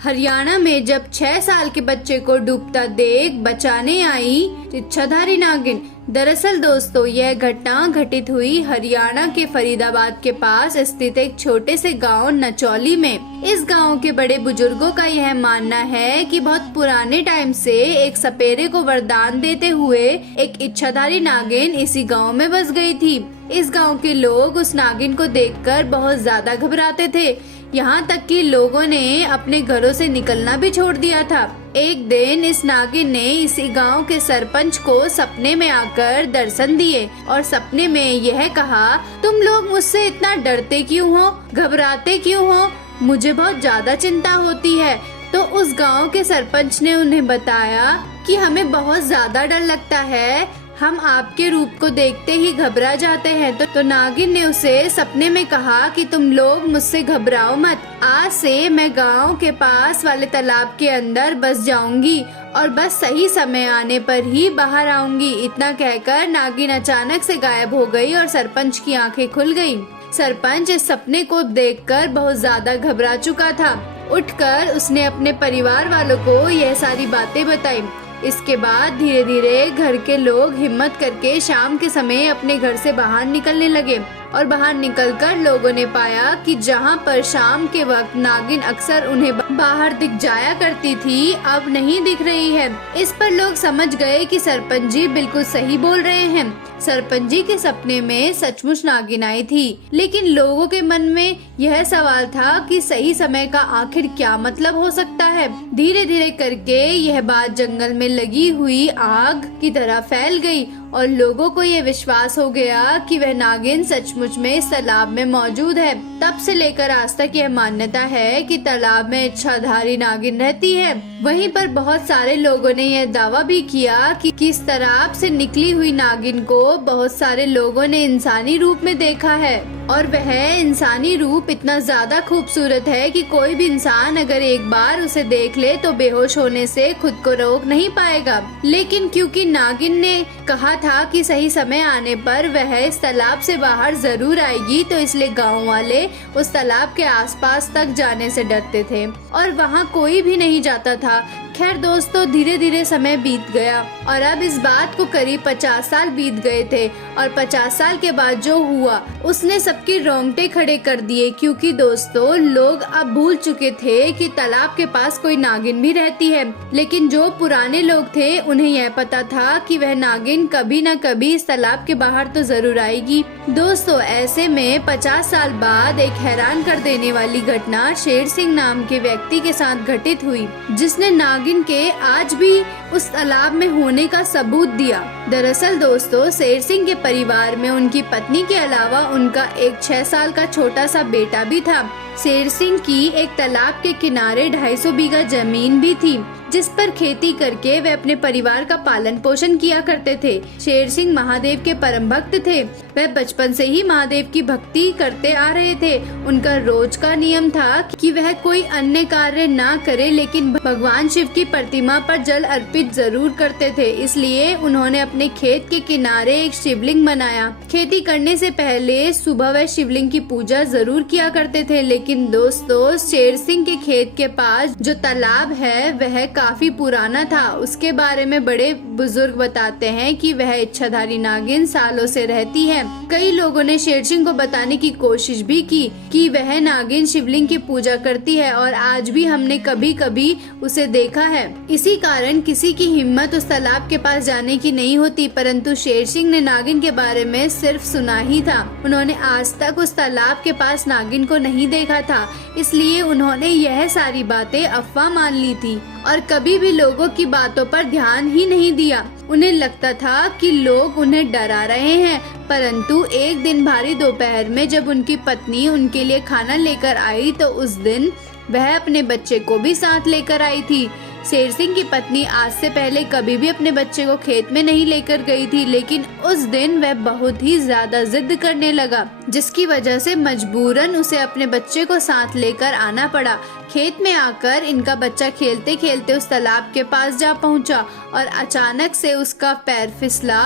हरियाणा में जब 6 साल के बच्चे को डूबता देख बचाने आई इच्छाधारी नागिन। दरअसल दोस्तों, यह घटना घटित हुई हरियाणा के फरीदाबाद के पास स्थित एक छोटे से गांव नचौली में। इस गांव के बड़े बुजुर्गों का यह मानना है कि बहुत पुराने टाइम से एक सपेरे को वरदान देते हुए एक इच्छाधारी नागिन इसी गांव में बस गई थी। इस गांव के लोग उस नागिन को देखकर बहुत ज्यादा घबराते थे, यहाँ तक कि लोगों ने अपने घरों से निकलना भी छोड़ दिया था। एक दिन इस नागिन ने इसी गांव के सरपंच को सपने में आकर दर्शन दिए और सपने में यह कहा, तुम लोग मुझसे इतना डरते क्यों हो, घबराते क्यों हो, मुझे बहुत ज्यादा चिंता होती है। तो उस गांव के सरपंच ने उन्हें बताया कि हमें बहुत ज्यादा डर लगता है, हम आपके रूप को देखते ही घबरा जाते हैं। तो नागिन ने उसे सपने में कहा कि तुम लोग मुझसे घबराओ मत, आज से मैं गांव के पास वाले तालाब के अंदर बस जाऊंगी और बस सही समय आने पर ही बाहर आऊंगी। इतना कहकर नागिन अचानक से गायब हो गई और सरपंच की आंखें खुल गईं। सरपंच इस सपने को देखकर बहुत ज्यादा घबरा चुका था। उठकर उसने अपने परिवार वालों को यह सारी बातें बताई। इसके बाद धीरे धीरे घर के लोग हिम्मत करके शाम के समय अपने घर से बाहर निकलने लगे और बाहर निकलकर लोगों ने पाया कि जहां पर शाम के वक्त नागिन अक्सर उन्हें बाहर दिख जाया करती थी, अब नहीं दिख रही है। इस पर लोग समझ गए कि सरपंच जी बिल्कुल सही बोल रहे हैं। सरपंच जी के सपने में सचमुच नागिन आई थी, लेकिन लोगों के मन में यह सवाल था कि सही समय का आखिर क्या मतलब हो सकता है। धीरे धीरे करके यह बात जंगल में लगी हुई आग की तरह फैल गई और लोगों को ये विश्वास हो गया कि वह नागिन सचमुच में इस तालाब में मौजूद है। तब से लेकर आज तक यह मान्यता है कि तालाब में इच्छाधारी नागिन रहती है। वहीं पर बहुत सारे लोगों ने यह दावा भी किया कि इस तालाब से निकली हुई नागिन को बहुत सारे लोगों ने इंसानी रूप में देखा है और वह इंसानी रूप इतना ज्यादा खूबसूरत है कि कोई भी इंसान अगर एक बार उसे देख ले तो बेहोश होने से खुद को रोक नहीं पाएगा। लेकिन क्योंकि नागिन ने कहा था कि सही समय आने पर वह इस तालाब से बाहर जरूर आएगी, तो इसलिए गांव वाले उस तालाब के आसपास तक जाने से डरते थे और वहां कोई भी नहीं जाता था। खैर दोस्तों, धीरे धीरे समय बीत गया और अब इस बात को करीब 50 साल बीत गए थे और 50 साल के बाद जो हुआ उसने सबके रोंगटे खड़े कर दिए, क्योंकि दोस्तों लोग अब भूल चुके थे कि तालाब के पास कोई नागिन भी रहती है। लेकिन जो पुराने लोग थे उन्हें यह पता था कि वह नागिन कभी न कभी इस तालाब के बाहर तो जरूर आएगी। दोस्तों, ऐसे में 50 साल बाद एक हैरान कर देने वाली घटना शेर सिंह नाम के व्यक्ति के साथ घटित हुई, जिसने नागिन के आज भी उस तालाब में होने का सबूत दिया। दरअसल दोस्तों, शेर सिंह के परिवार में उनकी पत्नी के अलावा उनका एक 6 साल का छोटा सा बेटा भी था। शेर सिंह की एक तालाब के किनारे 250 बीघा जमीन भी थी, जिस पर खेती करके वे अपने परिवार का पालन पोषण किया करते थे। शेर सिंह महादेव के परम भक्त थे। वह बचपन से ही महादेव की भक्ति करते आ रहे थे। उनका रोज का नियम था कि वह कोई अन्य कार्य ना करे, लेकिन भगवान शिव की प्रतिमा पर जल अर्पित जरूर करते थे। इसलिए उन्होंने अपने खेत के किनारे एक शिवलिंग बनाया। खेती करने से पहले सुबह वह शिवलिंग की पूजा जरूर किया करते थे। लेकिन दोस्तों, शेर सिंह के खेत के पास जो तालाब है वह काफी पुराना था। उसके बारे में बड़े बुजुर्ग बताते हैं कि वह इच्छाधारी नागिन सालों से रहती है। कई लोगों ने शेर सिंह को बताने की कोशिश भी की कि वह नागिन शिवलिंग की पूजा करती है और आज भी हमने कभी कभी उसे देखा है। इसी कारण किसी की हिम्मत उस तालाब के पास जाने की नहीं होती। परंतु शेर सिंह ने नागिन के बारे में सिर्फ सुना ही था। उन्होंने आज तक उस तालाब के पास नागिन को नहीं देखा था, इसलिए उन्होंने यह सारी बातें अफवाह मान ली थी और कभी भी लोगों की बातों पर ध्यान ही नहीं दिया। उन्हें लगता था कि लोग उन्हें डरा रहे हैं। परंतु एक दिन भारी दोपहर में जब उनकी पत्नी उनके लिए खाना लेकर आई, तो उस दिन वह अपने बच्चे को भी साथ लेकर आई थी। शेर सिंह की पत्नी आज से पहले कभी भी अपने बच्चे को खेत में नहीं लेकर गई थी, लेकिन उस दिन वह बहुत ही ज्यादा जिद करने लगा, जिसकी वजह से मजबूरन उसे अपने बच्चे को साथ लेकर आना पड़ा। खेत में आकर इनका बच्चा खेलते खेलते उस तालाब के पास जा पहुंचा और अचानक से उसका पैर फिसला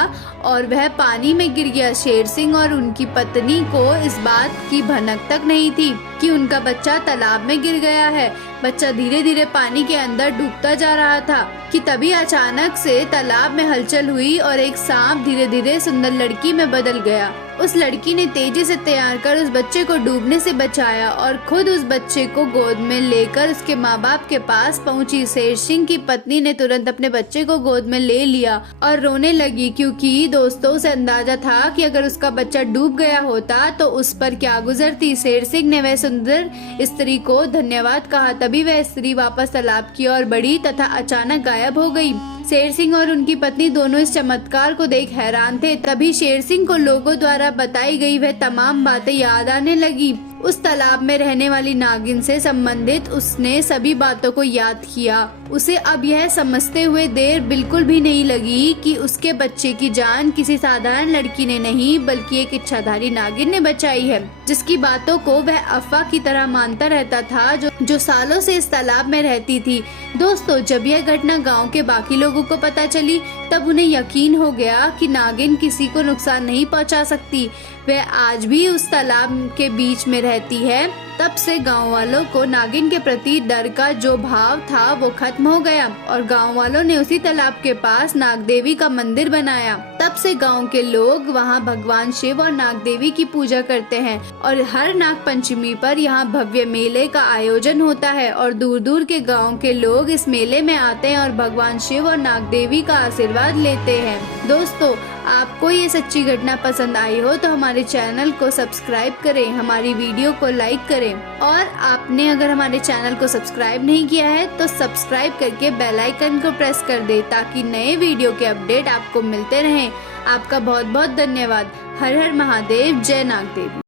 और वह पानी में गिर गया। शेर सिंह और उनकी पत्नी को इस बात की भनक तक नहीं थी कि उनका बच्चा तालाब में गिर गया है। बच्चा धीरे धीरे पानी के अंदर डूबता जा रहा था कि तभी अचानक से तालाब में हलचल हुई और एक सांप धीरे धीरे सुंदर लड़की में बदल गया। उस लड़की ने तेजी से तैयार कर उस बच्चे को डूबने से बचाया और खुद उस बच्चे को गोद में लेकर उसके माँ बाप के पास पहुंची। शेर सिंह की पत्नी ने तुरंत अपने बच्चे को गोद में ले लिया और रोने लगी, क्योंकि दोस्तों उसे अंदाजा था कि अगर उसका बच्चा डूब गया होता तो उस पर क्या गुजरती। शेर सिंह ने वह सुंदर स्त्री को धन्यवाद कहा। तभी वह स्त्री वापस तालाब की ओर बढ़ी तथा अचानक गायब हो गई। शेर सिंह और उनकी पत्नी दोनों इस चमत्कार को देख हैरान थे। तभी शेर सिंह को लोगों द्वारा बताई गई वह तमाम बातें याद आने लगी। उस तालाब में रहने वाली नागिन से संबंधित उसने सभी बातों को याद किया। उसे अब यह समझते हुए देर बिल्कुल भी नहीं लगी कि उसके बच्चे की जान किसी साधारण लड़की ने नहीं बल्कि एक इच्छाधारी नागिन ने बचाई है, जिसकी बातों को वह अफवाह की तरह मानता रहता था, जो सालों से इस तालाब में रहती थी। दोस्तों, जब यह घटना गांव के बाकी लोगों को पता चली तब उन्हें यकीन हो गया कि नागिन किसी को नुकसान नहीं पहुंचा सकती। वह आज भी उस तालाब के बीच में रहती है। तब से गांव वालों को नागिन के प्रति डर का जो भाव था वो खत्म हो गया और गांव वालों ने उसी तालाब के पास नागदेवी का मंदिर बनाया। तब से गांव के लोग वहां भगवान शिव और नागदेवी की पूजा करते हैं और हर नाग पंचमी पर यहाँ भव्य मेले का आयोजन होता है और दूर दूर के गांव के लोग इस मेले में आते हैं और भगवान शिव और नागदेवी का आशीर्वाद लेते हैं। दोस्तों, आपको ये सच्ची घटना पसंद आई हो तो हमारे चैनल को सब्सक्राइब करें, हमारी वीडियो को लाइक करें और आपने अगर हमारे चैनल को सब्सक्राइब नहीं किया है तो सब्सक्राइब करके बेल आइकन को प्रेस कर दे ताकि नए वीडियो के अपडेट आपको मिलते रहें। आपका बहुत बहुत धन्यवाद। हर हर महादेव। जय नागदेवी।